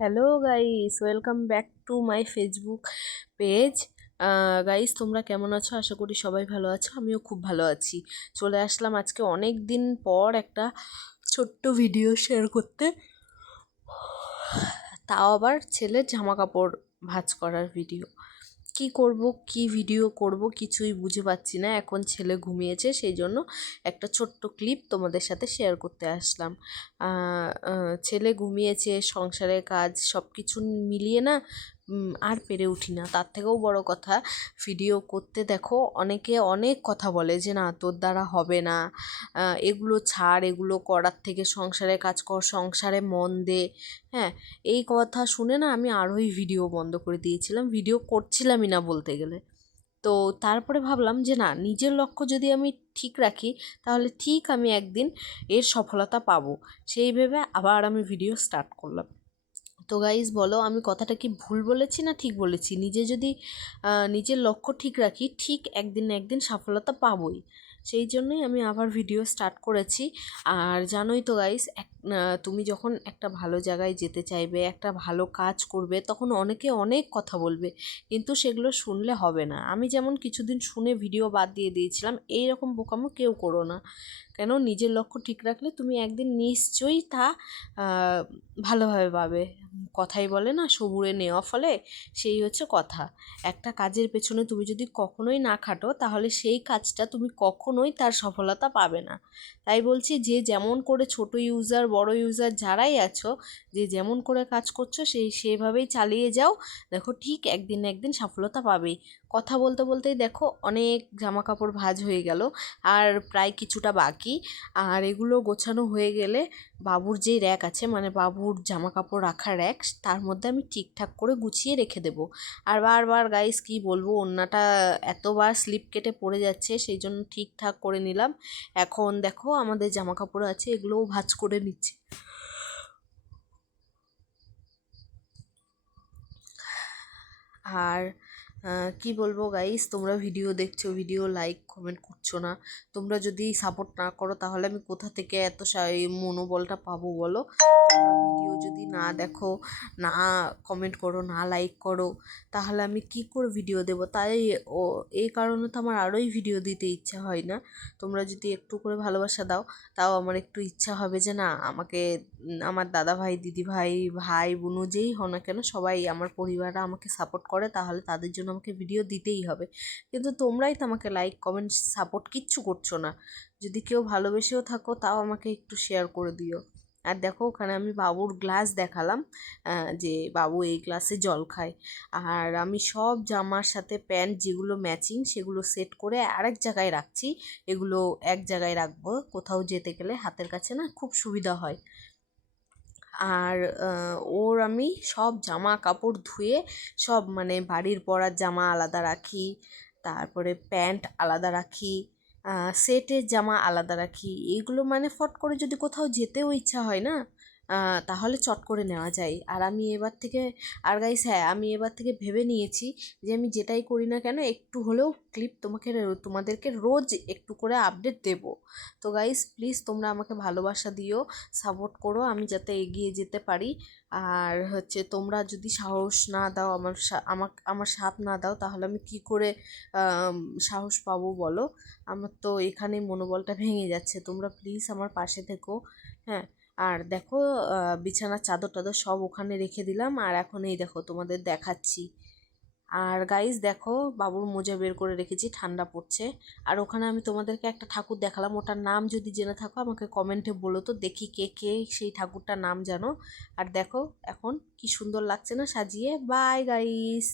Hello guys, welcome back to my Facebook page. Guys, তোমরা কেমন আছো? আশা করি সবাই ভালো আছো। আমিও খুব ভালো আছি। চলে আসলাম আজকে অনেক দিন পর একটা ছোট্ট ভিডিও শেয়ার করতে, তাও আবার ছেলের জামা কাপড় ভাঁজ করার ভিডিও। কি করব, কি ভিডিও করব কিছুই বুঝে পাচ্ছি না। এখন ছেলে ঘুমিয়েছে, সেই জন্য একটা ছোট্ট ক্লিপ তোমাদের সাথে শেয়ার করতে আসলাম। ছেলে ঘুমিয়েছে, সংসারের কাজ সব কিছু মিলিয়ে না আর পেরে উঠি না। তার থেকেও বড় কথা, ভিডিও করতে দেখো অনেকে অনেক কথা বলে যে না তোর দ্বারা হবে না, এগুলো ছাড়, এগুলো করার থেকে সংসারে কাজ কর, সংসারে মন দে। হ্যাঁ, এই কথা শুনে না আমি আরোই ভিডিও বন্ধ করে দিয়েছিলাম, ভিডিও করছিলামই না বলতে গেলে। তো তারপরে ভাবলাম যে না, নিজের লক্ষ্য যদি আমি ঠিক রাখি তাহলে ঠিক আমি একদিন এর সফলতা পাবো। সেই ভেবে আবার আমি ভিডিও স্টার্ট করলাম। তো গাইজ বলো, আমি কথাটা কি ভুল বলেছি না ঠিক বলেছি? নিজে যদি নিজের লক্ষ্য ঠিক রাখি, ঠিক একদিন না একদিন সফলতা পাবোই। সেই জন্যই আমি আবার ভিডিও স্টার্ট করেছি। আর জানোই তো গাইজ, তুমি যখন একটা ভালো জায়গায় যেতে চাইবে, একটা ভালো কাজ করবে, তখন অনেকে অনেক কথা বলবে, কিন্তু সেগুলো শুনলে হবে না। আমি যেমন কিছুদিন শুনে ভিডিও বাদ দিয়ে দিয়েছিলাম, এই রকম বোকামো কেউ করো না। কেন, নিজের লক্ষ্য ঠিক রাখলে তুমি একদিন নিশ্চয়ই তা ভালোভাবে পাবে। কথাই বলে না, সবুরে নেওয়া ফলে, সেই হচ্ছে কথা। একটা কাজের পেছনে তুমি যদি কখনোই না খাটো, তাহলে সেই কাজটা তুমি কখনোই তার সফলতা পাবে না। তাই বলছি, যে যেমন করে, ছোট ইউজার বড় ইউজার যারাই আছো, যে যেমন করে কাজ করছো সেভাবেই চালিয়ে যাও। দেখো ঠিক একদিন না একদিন সফলতা পাবেই। কথা বলতে বলতেই দেখো অনেক জামা কাপড় ভাঁজ হয়ে গেল, আর প্রায় কিছুটা বাকি। আর এগুলো গোছানো হয়ে গেলে বাবুর যেই র্যাক আছে, মানে বাবুর জামা কাপড় রাখার র্যাক, তার মধ্যে আমি ঠিকঠাক করে গুছিয়ে রেখে দেবো। আর বারবার গাইস কি বলবো, ওড়নাটা এতবার স্লিপ কেটে পড়ে যাচ্ছে, সেই জন্য ঠিকঠাক করে নিলাম। এখন দেখো আমাদের জামা কাপড় আছে, এগুলোও ভাঁজ করে নিচ্ছি। আর কি বলবো গাইস, তোমরা ভিডিও দেখছো, ভিডিও লাইক কমেন্ট করছো না। তোমরা যদি সাপোর্ট না করো তাহলে আমি কোথা থেকে এত এই মনোবলটা পাবো বলো? তোমরা ভিডিও যদি না দেখো, না কমেন্ট করো, না লাইক করো, তাহলে আমি কি করে ভিডিও দেবো? তাই ও এই কারণে তো আমার আরোই ভিডিও দিতে ইচ্ছা হয় না। তোমরা যদি একটু করে ভালোবাসা দাও, তাও আমার একটু ইচ্ছা হবে যে না, আমাকে আমার দাদা ভাই, দিদি ভাই, ভাই বোনও যেই হও না কেন, সবাই আমার পরিবাররা আমাকে সাপোর্ট করে, তাহলে তাদের জন্য আমাকে ভিডিও দিতেই হবে। কিন্তু তোমরাই তো আমাকে লাইক কমেন্ট সাপোর্ট কিচ্ছু করছো না। যদি কেউ ভালোবেসেও থাকো, তাও আমাকে একটু শেয়ার করে দিও। আর দেখো, ওখানে আমি বাবুর গ্লাস দেখালাম, যে বাবু এই গ্লাসে জল খায়। আর আমি সব জামার সাথে প্যান্ট যেগুলো ম্যাচিং, সেগুলো সেট করে আরেক জায়গায় রাখছি। এগুলো এক জায়গায় রাখবো, কোথাও যেতে গেলে হাতের কাছে না খুব সুবিধা হয়। আর ওর আমি সব জামা কাপড় ধুয়ে, সব মানে বাড়ির পরার জামা আলাদা রাখি, তারপরে প্যান্ট আলাদা রাখি, সেটের জামা আলাদা রাখি। এইগুলো মানে ফট করে যদি কোথাও যেতেও ইচ্ছা হয় না, তাহলে চট করে নেওয়া যায়। আর আমি এবার থেকে, আর গাইস হ্যাঁ, আমি এবার থেকে ভেবে নিয়েছি যে আমি যেটাই করি না কেন, একটু হলেও ক্লিপ তোমাদেরকে রোজ একটু করে আপডেট দেবো। তো গাইস প্লিজ তোমরা আমাকে ভালোবাসা দিও, সাপোর্ট করো, আমি যাতে এগিয়ে যেতে পারি। আর হচ্ছে, তোমরা যদি সাহস না দাও, আমার সাথ না দাও, তাহলে আমি কি করে আম, সাহস পাবো বলো? আমার তো এখানে মনোবলটা ভেঙে যাচ্ছে। তোমরা প্লিজ আমার পাশে থেকো। হ্যাঁ, আর দেখো, বিছানার চাদর টাদর সব ওখানে রেখে দিলাম, আর এখন এই দেখো তোমাদের দেখাচ্ছি। আর গাইস দেখো, বাবুর মোজা বের করে রেখেছি, ঠান্ডা পড়ছে। আর ওখানে আমি তোমাদেরকে একটা ঠাকুর দেখালাম, ওটার নাম যদি জেনে থাকো আমাকে কমেন্টে বলো তো, দেখি কে কে সেই ঠাকুরটার নাম জানো। আর দেখো এখন কি সুন্দর লাগছে না সাজিয়ে। Bye guys.